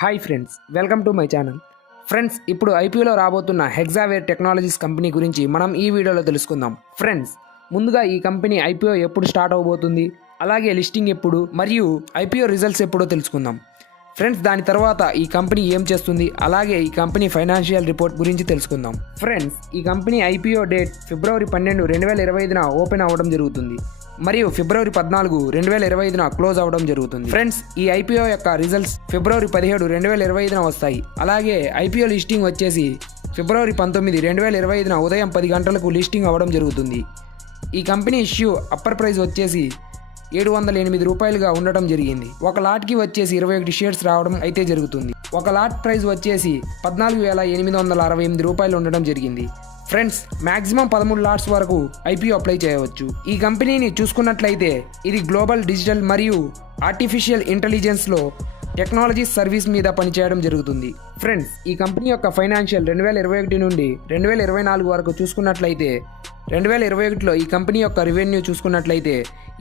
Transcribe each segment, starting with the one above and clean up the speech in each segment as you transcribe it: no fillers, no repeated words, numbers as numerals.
Hi friends, welcome to my channel. Friends, ఇప్పుడు ఐపీఓలో రాబోతున్న Hexaware technologies company గురించి మనం ఈ వీడియోలో తెలుసుకుందాం. ఫ్రెండ్స్, ముందుగా ఈ కంపెనీ ఐపీఓ ఎప్పుడు స్టార్ట్ అవబోతుంది, అలాగే లిస్టింగ్ ఎప్పుడు మరియు ఐపీఓ రిజల్ట్స్ ఎప్పుడో తెలుసుకుందాం. ఫ్రెండ్స్, దాని తర్వాత ఈ కంపెనీ ఏం చేస్తుంది, అలాగే ఈ కంపెనీ ఫైనాన్షియల్ రిపోర్ట్ గురించి తెలుసుకుందాం. ఫ్రెండ్స్, ఈ కంపెనీ ఐపీఓ డేట్ ఫిబ్రవరి 12, 2025న ఓపెన్ అవ్వడం జరుగుతుంది మరియు ఫిబ్రవరి 14, 2025న క్లోజ్ అవ్వడం జరుగుతుంది. ఫ్రెండ్స్, ఈ ఐపీఓ యొక్క రిజల్ట్స్ ఫిబ్రవరి 17, 2025న వస్తాయి. అలాగే ఐపీఓ లిస్టింగ్ వచ్చేసి ఫిబ్రవరి 19, 2025న ఉదయం 10 గంటలకు లిస్టింగ్ అవ్వడం జరుగుతుంది. ఈ కంపెనీ ఇష్యూ అప్పర్ ప్రైస్ వచ్చేసి $708గా ఉండటం జరిగింది. ఒక లాట్కి వచ్చేసి 21 షేర్స్ రావడం అయితే జరుగుతుంది. ఒక లాట్ ప్రైస్ వచ్చేసి $14,868 ఉండడం జరిగింది. ఫ్రెండ్స్, మ్యాక్సిమం 13 లాట్స్ వరకు ఐపీఓ అప్లై చేయవచ్చు. ఈ కంపెనీని చూసుకున్నట్లయితే ఇది గ్లోబల్ డిజిటల్ మరియు ఆర్టిఫిషియల్ ఇంటెలిజెన్స్లో టెక్నాలజీ సర్వీస్ మీద పనిచేయడం జరుగుతుంది. ఫ్రెండ్స్, ఈ కంపెనీ యొక్క ఫైనాన్షియల్ 2021 నుండి 2024 వరకు చూసుకున్నట్లయితే 2021లో ఈ కంపెనీ యొక్క రెవెన్యూ చూసుకున్నట్లయితే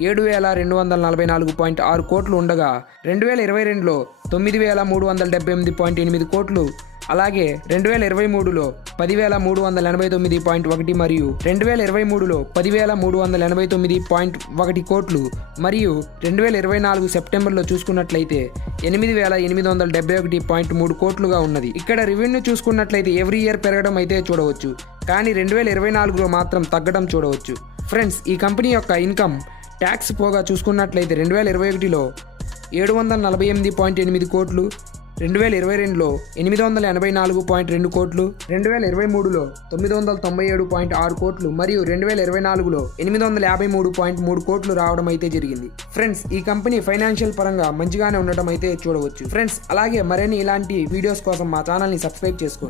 7,244.6 కోట్లు ఉండగా 2022లో 9,378.8 కోట్లు, అలాగే 2023లో 10,389.1 మరియు 2023లో 10,389.1 కోట్లు మరియు 2024 సెప్టెంబర్లో చూసుకున్నట్లయితే 8,871.3 కోట్లుగా ఉన్నది. ఇక్కడ రెవెన్యూ చూసుకున్నట్లయితే ఎవ్రీ ఇయర్ పెరగడం అయితే చూడవచ్చు, కానీ 2024లో మాత్రం తగ్గడం చూడవచ్చు. ఫ్రెండ్స్, ఈ కంపెనీ యొక్క ఇన్కమ్ ట్యాక్స్ పోగా చూసుకున్నట్లయితే 2021లో 748.8 కోట్లు, 2022లో 884.2 కోట్లు, 2023లో 997.6 కోట్లు మరియు 2024లో 853.3 కోట్లు రావడం అయితే జరిగింది. ఫ్రెండ్స్, ఈ కంపెనీ ఫైనాన్షియల్ పరంగా మంచిగానే ఉండటం అయితే చూడవచ్చు. ఫ్రెండ్స్, అలాగే మరిన్ని ఇలాంటి వీడియోస్ కోసం మా ఛానల్ని సబ్స్క్రైబ్ చేసుకోండి.